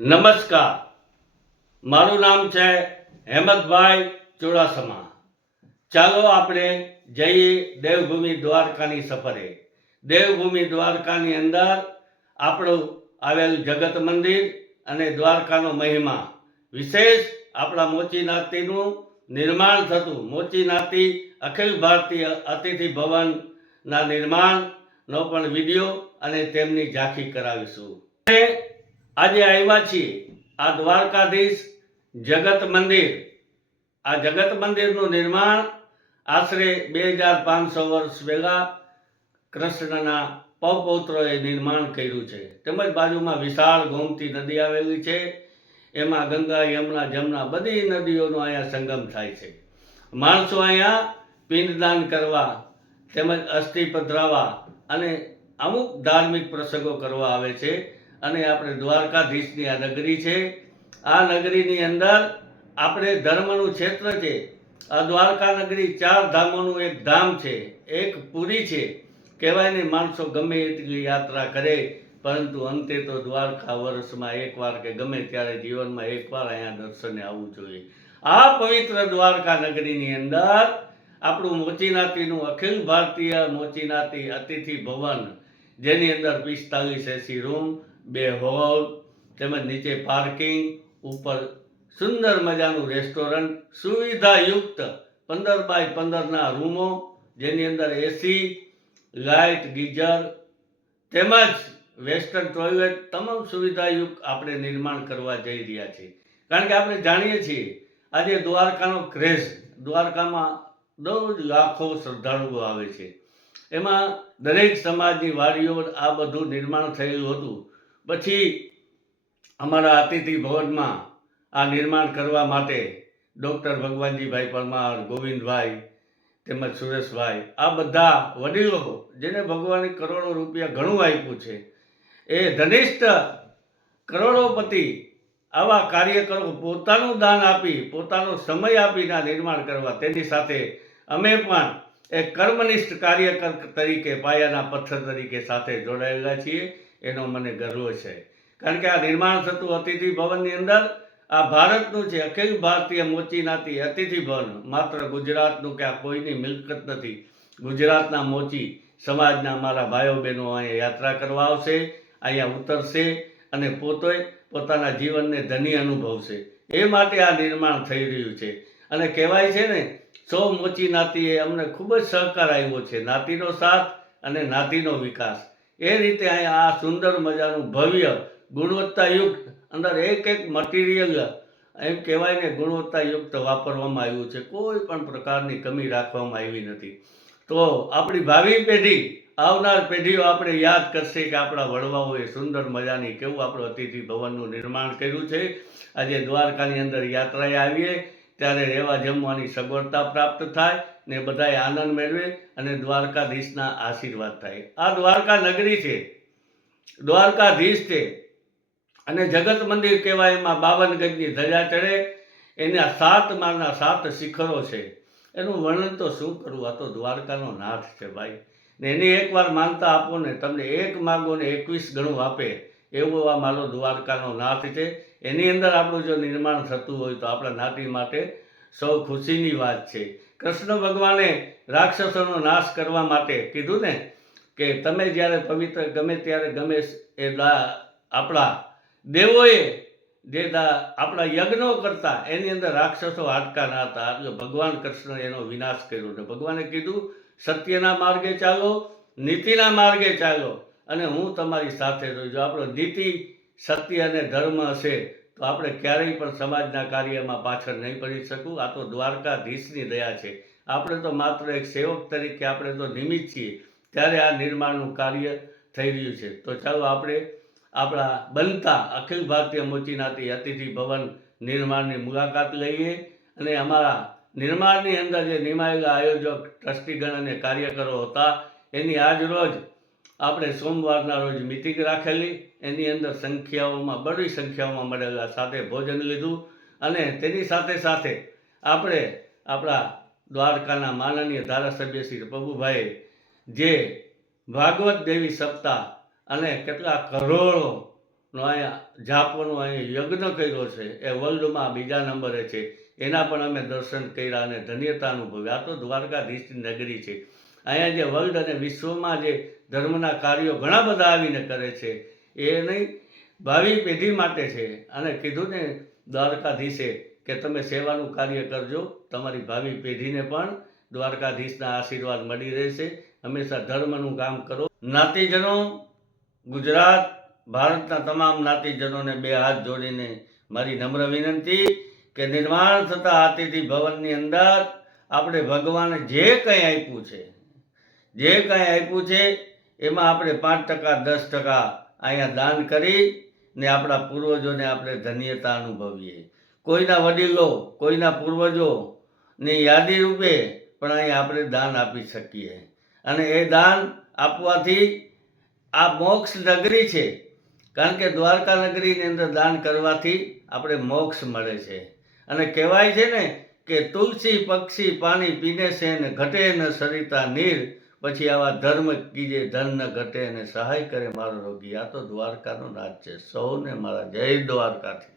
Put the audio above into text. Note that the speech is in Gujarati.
નમસ્કાર, મારું નામ છે હેમંતભાઈ ચુડાસમા. ચાલો આપણે જઈએ દેવભૂમિ દ્વારકાની સફરે. દેવભૂમિ દ્વારકાની અંદર આપણું આવેલું જગત મંદિર અને દ્વારકાનો મહિમા વિશેષ આપણા મોચી જ્ઞાતિનું નિર્માણ થતું મોચી જ્ઞાતિ અખિલ ભારતીય અતિથિ ભવનના નિર્માણનો પણ વિડીયો અને તેમની ઝાંખી કરાવીશું. આજે આવ્યા છીએ આ દ્વારકાધીશ જગત મંદિર. આ જગત મંદિરનું નિર્માણ આશરે 2500 વર્ષ પહેલા કૃષ્ણના પૌત્રોએ નિર્માણ કર્યું છે. તેમજ બાજુમાં વિશાળ ગોમતી નદી આવેલી છે. એમાં ગંગા, યમુના, જમના બધી નદીઓનો અહીંયા સંગમ થાય છે. માણસો અહીંયા પિંડદાન કરવા તેમજ અસ્થિ પધરાવા અને અમુક ધાર્મિક પ્રસંગો કરવા આવે છે. અને આપણે દ્વારકાધીશની આ નગરી છે. આ નગરીની અંદર આપણે ધર્મનું ક્ષેત્ર છે. આ દ્વારકા નગરી 4 ધામોનું એક ધામ છે, એક પુરી છે. કહેવાય ને માણસો ગમે એટલી યાત્રા કરે પરંતુ અંતે તો દ્વારકા વર્ષમાં એકવાર કે ગમે ત્યારે જીવનમાં એકવાર અહીંયા દર્શને આવવું જોઈએ. આ પવિત્ર દ્વારકા નગરીની અંદર આપણું મોચી જ્ઞાતિનું અખિલ ભારતીય મોચી જ્ઞાતિ અતિથિ ભવન, જેની અંદર 45-80 રૂમ, 2 હોલ તેમજ નીચે પાર્કિંગ, ઉપર સુંદર મજાનું રેસ્ટોરન્ટ, સુવિધાયુક્ત 15x15ના રૂમો, જેની અંદર એસી, લાઇટ, ગીઝર તેમજ વેસ્ટર્ન ટોયલેટ તમામ સુવિધાયુક્ત આપણે નિર્માણ કરવા જઈ રહ્યા છીએ. કારણ કે આપણે જાણીએ છીએ આજે દ્વારકાનો ક્રેઝ, દ્વારકામાં દરરોજ લાખો શ્રદ્ધાળુઓ આવે છે. એમાં દરેક સમાજની વાડીઓ આ બધું નિર્માણ થયેલું હતું. પછી અમારા અતિથિ ભવનમાં આ નિર્માણ કરવા માટે ડૉક્ટર ભગવાનજીભાઈ પરમાર, ગોવિંદભાઈ તેમજ સુરેશભાઈ, આ બધા વડીલો જેને ભગવાને કરોડો રૂપિયા ઘણું આપ્યું છે, એ ધનિષ્ઠ કરોડોપતિ આવા કાર્યકરો પોતાનું દાન આપી, પોતાનો સમય આપીને આ નિર્માણ કરવા, તેની સાથે અમે પણ એક કર્મનિષ્ઠ કાર્યકર તરીકે, પાયાના પથ્થર તરીકે સાથે જોડાયેલા છીએ. એનો મને ગર્વ છે. કારણ કે આ નિર્માણ થતું અતિથિ ભવનની અંદર આ ભારતનું છે, અખિલ ભારતીય મોચી જ્ઞાતિ અતિથિ ભવન. માત્ર ગુજરાતનું કે આ કોઈની મિલકત નથી. ગુજરાતના મોચી સમાજના અમારા ભાઈઓ બહેનો અહીંયા યાત્રા કરવા આવશે, અહીંયા ઉતરશે અને પોતે પોતાના જીવનને ધન્ય અનુભવશે. એ માટે આ નિર્માણ થઈ રહ્યું છે. અને કહેવાય છે ને, 100 મોચી જ્ઞાતિએ અમને ખૂબ જ સહકાર આવ્યો છે. જ્ઞાતિનો સાથ અને જ્ઞાતિનો વિકાસ. એ રીતે અહીંયા આ સુંદર મજાનું ભવ્ય ગુણવત્તાયુક્ત અંદર એક મટીરિયલ એમ કહેવાય ને ગુણવત્તાયુક્ત વાપરવામાં આવ્યું છે. કોઈ પણ પ્રકારની કમી રાખવામાં આવી નથી. તો આપણી ભાવિ પેઢી, આવનાર પેઢીઓ આપણે યાદ કરશે કે આપણા વડવાઓએ સુંદર મજાની કેવું આપણું અતિથિ ભવનનું નિર્માણ કર્યું છે. આજે દ્વારકાની અંદર યાત્રાએ આવીએ ત્યારે રહેવા જમવાની સગવડતા પ્રાપ્ત થાય ને બધાએ આનંદ મેળવે અને દ્વારકાધીશના આશીર્વાદ થાય. આ દ્વારકા નગરી છે, દ્વારકાધીશ છે અને જગત મંદિર કહેવાય. એમાં 52 ગજની ધજા ચડે, એના 7 માળના 7 શિખરો છે. એનું વર્ણન તો શું કરું, આ તો દ્વારકાનો નાથ છે ભાઈ. ને એની એકવાર માનતા આપો ને, તમને એક માગો ને 21 ગણું આપે, એવો આ મારો દ્વારકાનો નાથ છે. એની અંદર આપણું જો નિર્માણ થતું હોય તો આપણા નાતી માટે સૌ ખુશીની વાત છે. કૃષ્ણ ભગવાને રાક્ષસોનો નાશ કરવા માટે કીધું ને કે તમે જ્યારે પવિત્ર ગમે ત્યારે ગમે એ આપણા દેવોએ જે આપણા યજ્ઞો કરતા એની અંદર રાક્ષસો હાડકા ના હતા. એટલે ભગવાન કૃષ્ણ એનો વિનાશ કર્યો. ને ભગવાને કીધું સત્યના માર્ગે ચાલો, નીતિના માર્ગે ચાલો અને હું તમારી સાથે છું. જો આપણો નીતિ, સત્ય અને ધર્મ હશે તો આપણે ક્યારેય પણ સમાજના કાર્યમાં પાછળ નહીં પડી શકું. આ તો દ્વારકાધીશની દયા છે. આપણે તો માત્ર એક સેવક તરીકે આપણે તો નિમિત્ત છીએ. ત્યારે આ નિર્માણનું કાર્ય થઈ રહ્યું છે. તો ચાલો આપણે આપણા બનતા અખિલ ભારતીય મોચી જ્ઞાતિ અતિથિ ભવન નિર્માણની મુલાકાત લઈએ અને અમારા નિર્માણની અંદર જે નિમાયેલા આયોજક, ટ્રસ્ટીગણ અને કાર્યકરો હતા, એની આજ રોજ આપણે સોમવારના રોજ મિટિંગ રાખેલી. એની અંદર સંખ્યાઓમાં બડી સંખ્યાઓમાં મળેલા, સાથે ભોજન લીધું અને તેની સાથે સાથે આપણે આપણા દ્વારકાના માનનીય ધારાસભ્ય શ્રી પ્રભુભાઈએ જે ભાગવત દેવી સપ્તાહ અને કેટલા કરોડો અહીંયા જાપોનો અહીં યજ્ઞ કર્યો છે એ વર્લ્ડમાં બીજા નંબરે છે. એના પણ અમે દર્શન કર્યા અને ધન્યતા અનુભવી. આ તો દ્વારકાધીશની નગરી છે. અહીંયા જે વર્લ્ડ અને વિશ્વમાં જે ધર્મના કાર્યો ઘણા બધા આવીને કરે છે એ નહીં, ભાવિ પેઢી માટે છે. અને કીધું ને દ્વારકાધીશે કે તમે સેવાનું કાર્ય કરજો, તમારી ભાવિ પેઢીને પણ દ્વારકાધીશના આશીર્વાદ મળી રહેશે. હંમેશા ધર્મનું કામ કરો. જ્ઞાતિજનો, ગુજરાત ભારતના તમામ જ્ઞાતિજનોને બે હાથ જોડીને મારી નમ્ર વિનંતી કે નિર્માણ થતા અતિથિ ભવનની અંદર આપણે ભગવાને જે કંઈ આપ્યું છે એમાં આપણે 5% 10% અહીંયા દાન કરી ને આપણા પૂર્વજોને આપણે ધન્યતા અનુભવીએ. કોઈના વડીલો, કોઈના પૂર્વજોની યાદી રૂપે પણ અહીંયા આપણે દાન આપી શકીએ. અને એ દાન આપવાથી આ મોક્ષ નગરી છે. કારણ કે દ્વારકા નગરીની અંદર દાન કરવાથી આપણે મોક્ષ મળે છે. અને કહેવાય છે ને કે તુલસી પક્ષી પાણી પીને છે ને ઘટે ન સરિતા નીર, પછી આવા ધર્મ કીજે ધન ન ઘટે અને સહાય કરે મારો રોગી. આ તો દ્વારકાનો રાજ છે. સૌને મારા જય દ્વારકાથી.